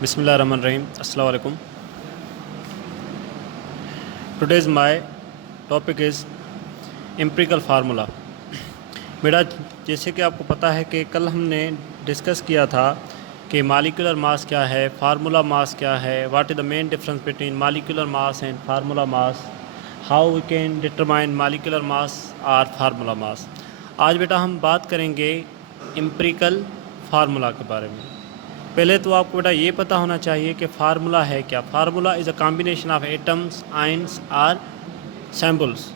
बिस्मिल्लाहिर्रहमानिर्रहीम। अस्सलाम वालेकुम। Today's my topic is empirical formula. बेटा, जैसे कि आपको पता है कि कल हमने डिस्कस किया था कि मॉलिक्यूलर मास क्या है, फार्मूला मास क्या है, what is the main difference between molecular mass and formula mass, how we can determine molecular mass और फार्मूला मास। आज बेटा हम बात करेंगे एम्पिरिकल फार्मूला के बारे में। पहले तो आपको बेटा ये पता होना चाहिए कि फार्मूला है क्या। Formula is a combination of atoms, ions और samples.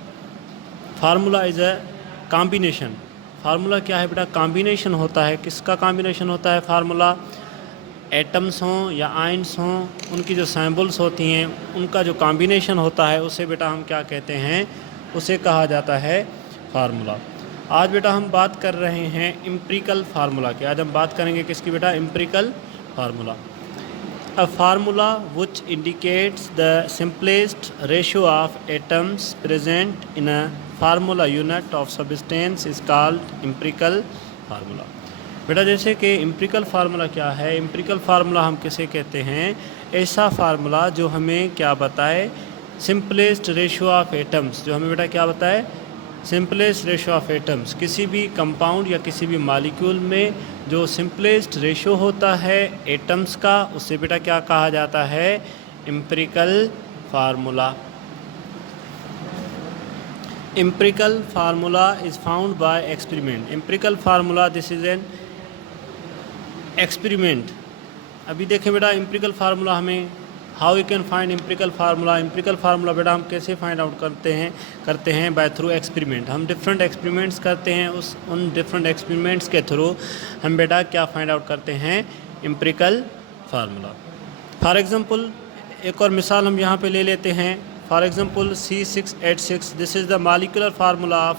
Formula is a combination. Formula क्या है बेटा? कॉम्बिनेशन होता है। किसका कॉम्बिनेशन होता है फार्मूला? एटम्स हों या आयंस हों, उनकी जो सैम्पल्स होती हैं उनका जो कॉम्बिनेशन होता है उसे बेटा हम क्या कहते हैं? उसे कहा जाता है फार्मूला। आज बेटा हम बात कर रहे हैं एम्पिरिकल फार्मूला की। आज हम बात करेंगे किसकी बेटा? Empirical formula. A formula which indicates the simplest ratio of atoms present in a formula unit of substance is called empirical formula। बेटा जैसे कि एम्पिरिकल फार्मूला क्या है? एम्पिरिकल फार्मूला हम किसे कहते हैं? ऐसा फार्मूला जो हमें क्या बताए? Simplest ratio of atoms. जो हमें बेटा क्या बताए? Simplest ratio of atoms. किसी भी कंपाउंड या किसी भी मॉलिक्यूल में जो सिंपलेस्ट रेशियो होता है एटम्स का, उससे बेटा क्या कहा जाता है? Empirical formula. Empirical formula is found by experiment. Empirical formula this is an experiment. अभी देखें बेटा, एम्पिरिकल फार्मूला हमें how you can find empirical formula. Empirical formula बेटा हम कैसे फाइंड आउट करते हैं बाय थ्रू एक्सपेरिमेंट। हम डिफरेंट एक्सपेरिमेंट्स करते हैं, उन डिफरेंट एक्सपेरिमेंट्स के थ्रू हम बेटा क्या फाइंड आउट करते हैं? Empirical formula. फॉर एग्जांपल एक और मिसाल हम यहाँ पे ले लेते हैं। For example C6H6, this is the molecular formula of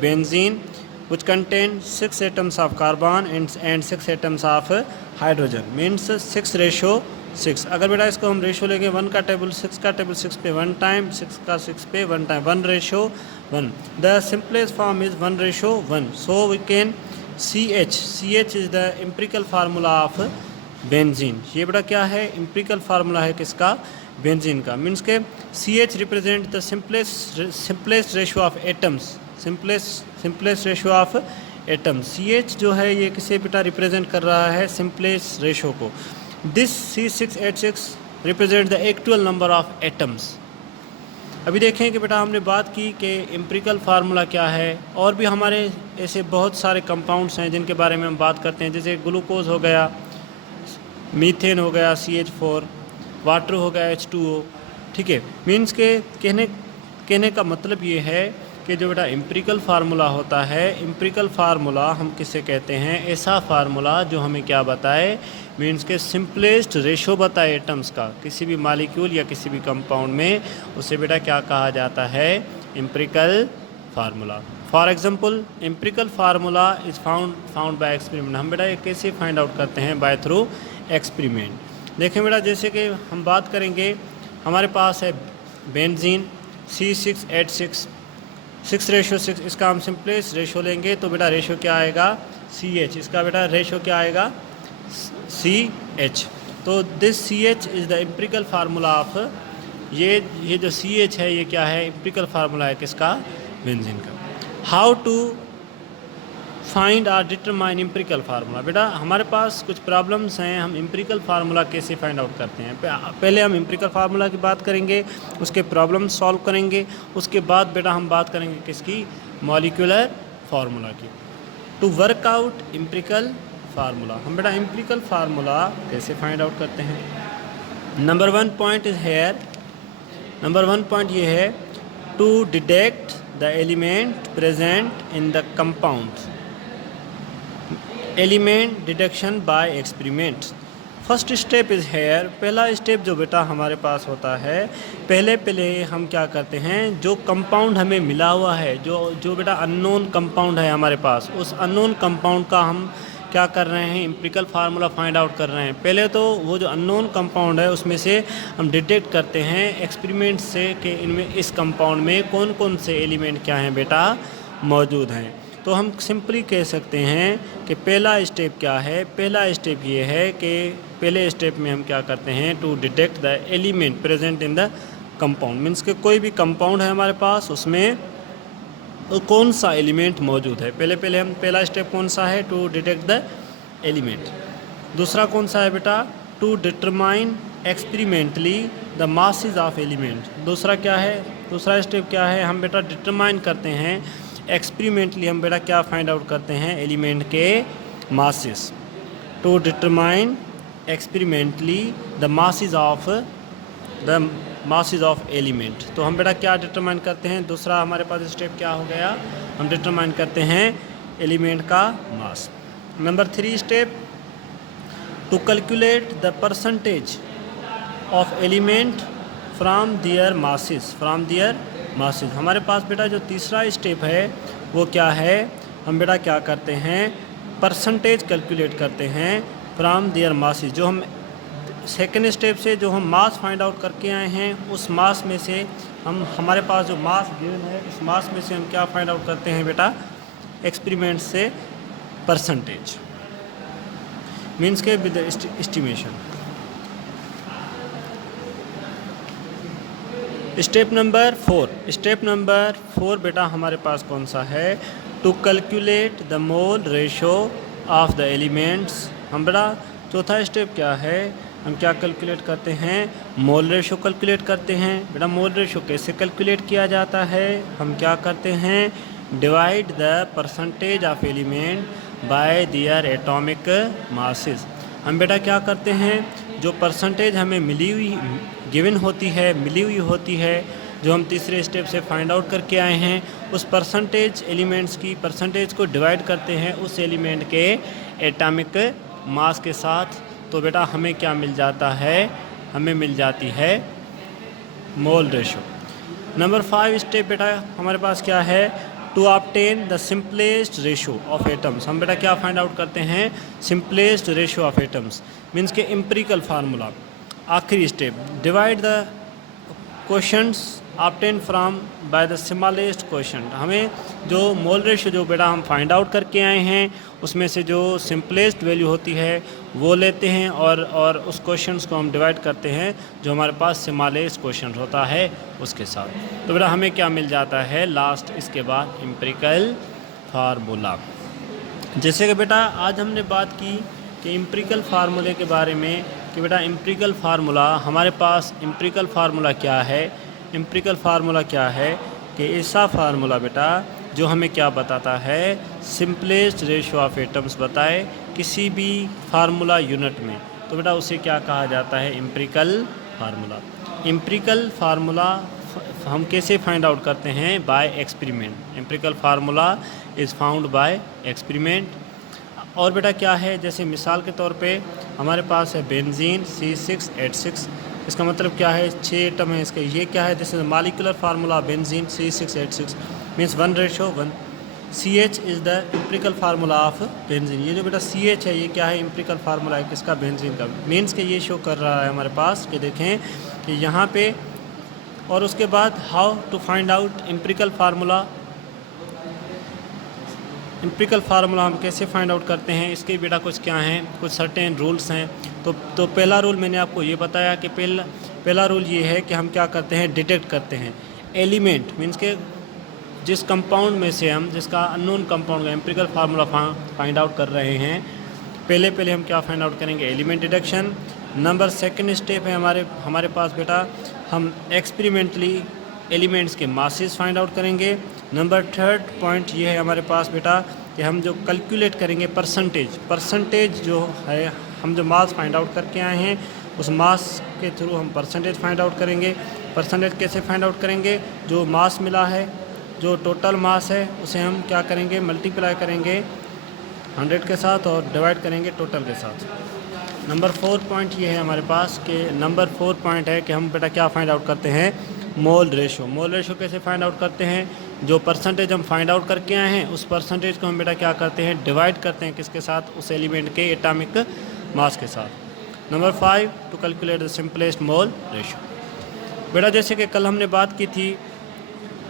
benzene which contain 6 atoms of carbon and 6 atoms of hydrogen, means 6:6। अगर बेटा इसको हम रेशो लेंगे 1 का टेबल 6 का टेबल 6 पे 1 टाइम, 6 का 6 पे 1 time, 1:1। The simplest form is 1:1। So we can CH is the empirical formula of benzene. ये बेटा क्या है? एम्पिरिकल फार्मूला है किसका? बेंजीन का। मीन्स के CH represent the simplest ratio of atoms. Simplest ratio of atom. CH जो है ये किसे बेटा रिप्रेजेंट कर रहा है? सिंपलेस्ट रेशियो को। This C6H6 represent the actual number of atoms. अभी देखें कि बेटा हमने बात की कि एम्पिरिकल फार्मूला क्या है, और भी हमारे ऐसे बहुत सारे कंपाउंड्स हैं जिनके बारे में हम बात करते हैं, जैसे ग्लूकोज हो गया, मीथेन हो गया CH4, वाटर हो गया H2O। ठीक है, मीन्स के कहने का मतलब ये है कि जो बेटा एम्पिरिकल फार्मूला होता है, एम्पिरिकल फार्मूला हम किसे कहते हैं? ऐसा फार्मूला जो हमें क्या बताए? मीन्स के सिंपलेस्ट रेशो बताए एटम्स का किसी भी मॉलिक्यूल या किसी भी कंपाउंड में, उसे बेटा क्या कहा जाता है? Empirical formula. For example empirical formula is found by experiment. हम बेटा ये कैसे फाइंड आउट करते हैं? By through experiment. देखें बेटा, जैसे कि हम बात करेंगे, हमारे पास है बेंजीन C6H6, 6:6। इसका हम सिंपलेस्ट रेशो लेंगे तो बेटा रेशो क्या आएगा? CH। इसका बेटा रेशो क्या आएगा? CH। तो this CH is the empirical formula of ये जो CH है ये क्या है? एम्पिरिकल फार्मूला है किसका? बेंजीन का। हाउ टू फाइंड और डिटरमाइन एम्पिरिकल फार्मूला। बेटा हमारे पास कुछ प्रॉब्लम्स हैं, हम एम्पिरिकल फार्मूला कैसे फाइंड आउट करते हैं? पहले हम एम्पिरिकल फार्मूला की बात करेंगे, उसके प्रॉब्लम सॉल्व करेंगे, उसके बाद बेटा हम बात करेंगे किसकी? मॉलिक्यूलर फार्मूला की। To work out empirical formula, हम बेटा एम्पिरिकल फार्मूला कैसे फाइंड आउट करते हैं? Number 1 point is here. Number 1 point ये है, to detect the element present in the compound. Element detection by experiment. First step is here. पहला step जो बेटा हमारे पास होता है, पहले हम क्या करते हैं? जो कंपाउंड हमें मिला हुआ है, जो बेटा अननोन कंपाउंड है हमारे पास, उस अननोन कंपाउंड का हम क्या कर रहे हैं? एम्पिरिकल फार्मूला फाइंड आउट कर रहे हैं। पहले तो वो जो अननोन कंपाउंड है उसमें से हम डिटेक्ट करते हैं एक्सपेरिमेंट से कि इनमें, इस कंपाउंड में कौन कौन से एलिमेंट क्या हैं बेटा मौजूद हैं। तो हम सिंपली कह सकते हैं कि पहला स्टेप क्या है। पहला स्टेप ये है कि पहले स्टेप में हम क्या करते हैं, to detect the element present in the compound. Means कि कोई भी कंपाउंड है हमारे पास, उसमें तो कौन सा एलिमेंट मौजूद है। पहला स्टेप कौन सा है, टू डिटेक्ट द एलिमेंट। दूसरा कौन सा है बेटा, to determine experimentally the masses of element. दूसरा क्या है, दूसरा स्टेप क्या है, हम बेटा डिटरमाइन करते हैं एक्सपेरिमेंटली, हम बेटा क्या फाइंड आउट करते हैं, एलिमेंट के masses. To determine experimentally the masses of element. तो हम बेटा क्या डिटरमाइन करते हैं, दूसरा हमारे पास स्टेप क्या हो गया, हम डिटरमाइन करते हैं एलिमेंट का mass. Number 3 step, to calculate the percentage of element from their masses. हमारे पास बेटा जो तीसरा स्टेप है वो क्या है, हम बेटा क्या करते हैं, परसेंटेज कैलकुलेट करते हैं फ्रॉम दियर मासेस। जो हम सेकेंड स्टेप से जो हम मास फाइंड आउट करके आए हैं, उस मास में से हमारे पास जो मास गिवन है, उस मास में से हम क्या फाइंड आउट करते हैं बेटा, एक्सपेरिमेंट से परसेंटेज, मीन्स के विद एस्टिमेशन। स्टेप नंबर 4 बेटा हमारे पास कौन सा है, to calculate the mole ratio of the elements. हम बेटा चौथा स्टेप क्या है, हम क्या कैलकुलेट करते हैं, मोल रेशो कैलकुलेट करते हैं। बेटा मोल रेशो कैसे कैलकुलेट किया जाता है, हम क्या करते हैं, divide the percentage of element by their atomic masses. हम बेटा क्या करते हैं, जो परसेंटेज हमें मिली हुई होती है, जो हम तीसरे स्टेप से फाइंड आउट करके आए हैं, उस परसेंटेज एलिमेंट्स की परसेंटेज को डिवाइड करते हैं उस एलिमेंट के एटॉमिक मास के साथ। तो बेटा हमें क्या मिल जाता है, हमें मिल जाती है मोल रेशो। नंबर 5 स्टेप बेटा हमारे पास क्या है, to obtain the simplest ratio of atoms. हम बेटा क्या फाइंड आउट करते हैं, simplest ratio of atoms, means के एम्पिरिकल फार्मूला। आखिरी step, divide the questions obtain from by the smallest question. हमें जो मोल रेशो जो बेटा हम फाइंड आउट करके आए हैं, उसमें से जो सिंपलेस्ट वैल्यू होती है वो लेते हैं और उस क्वेश्चंस को हम डिवाइड करते हैं जो हमारे पास स्मॉलेस्ट क्वेश्चन होता है उसके साथ। तो बेटा हमें क्या मिल जाता है लास्ट, इसके बाद एम्पिरिकल फार्मूला। जैसे कि बेटा आज हमने बात की कि एम्पिरिकल फार्मूले के बारे में, कि बेटा एम्पिरिकल फार्मूला हमारे पास, एम्पिरिकल फार्मूला क्या है, एम्पिरिकल फार्मूला क्या है कि ऐसा फार्मूला बेटा जो हमें क्या बताता है, सिंपलेस्ट रेशो ऑफ एटम्स बताए किसी भी फार्मूला यूनिट में, तो बेटा उसे क्या कहा जाता है, एम्पिरिकल फार्मूला। एम्पिरिकल फार्मूला हम कैसे फाइंड आउट करते हैं, by experiment. Empirical formula is found by experiment. और बेटा क्या है, जैसे मिसाल के तौर पे हमारे पास है बेंजीन C6H6, इसका मतलब क्या है, 6 एटम है इसके। ये क्या है, this is molecular formula benzene C6H6 means 1:1। CH is the empirical formula of benzene. ये जो बेटा CH है ये क्या है, एम्पिरिकल फार्मूला है किसका, बेंजीन का। मीन्स के ये शो कर रहा है हमारे पास कि देखें कि यहाँ पे, और उसके बाद how to find out empirical formula. Empirical formula हम कैसे फाइंड आउट करते हैं, इसके बेटा कुछ क्या हैं, कुछ सर्टेन रूल्स हैं। तो पहला रूल मैंने आपको ये बताया कि पहला रूल ये है कि हम क्या करते हैं, डिटेक्ट करते हैं एलिमेंट, मीन्स के जिस कंपाउंड में से हम, जिसका अननोन कंपाउंड का एम्पिरिकल फार्मूला फाइंड आउट कर रहे हैं, पहले हम क्या फाइंड आउट करेंगे, एलिमेंट डिटेक्शन। नंबर 2 स्टेप है हमारे पास बेटा, हम एक्सपेरिमेंटली एलिमेंट्स के मासेस फाइंड आउट करेंगे। नंबर 3 पॉइंट ये है हमारे पास बेटा कि हम जो कैलकुलेट करेंगे परसेंटेज जो है, हम जो मास फाइंड आउट करके आए हैं उस मास के थ्रू हम परसेंटेज फाइंड आउट करेंगे। परसेंटेज कैसे फाइंड आउट करेंगे, जो मास मिला है, जो टोटल मास है, उसे हम क्या करेंगे, मल्टीप्लाई करेंगे 100 के साथ और डिवाइड करेंगे टोटल के साथ। नंबर 4 पॉइंट ये है हमारे पास कि नंबर 4 पॉइंट है कि हम बेटा क्या फाइंड आउट करते हैं, मोल रेशो। मोल रेशो कैसे फाइंड आउट करते हैं, जो परसेंटेज हम फाइंड आउट करके आए हैं उस परसेंटेज को हम बेटा क्या करते हैं, डिवाइड करते हैं किसके साथ, उस एलिमेंट के एटॉमिक मास के साथ। Number 5 to calculate the simplest mole ratio. बेटा जैसे कि कल हमने बात की थी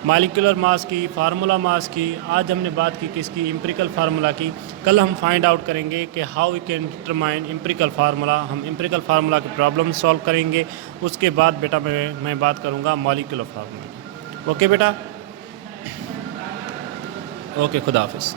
मॉलिक्यूलर मास की, फार्मूला मास की। आज हमने बात की किसकी, एम्पिरिकल फार्मूला की। कल हम फाइंड आउट करेंगे कि how we can determine empirical formula. हम एम्पिरिकल फार्मूला की प्रॉब्लम सॉल्व करेंगे। उसके बाद बेटा मैं बात करूँगा मॉलिक्यूलर फार्मूला की। ओके बेटा, ओके, खुदा हाफिज़।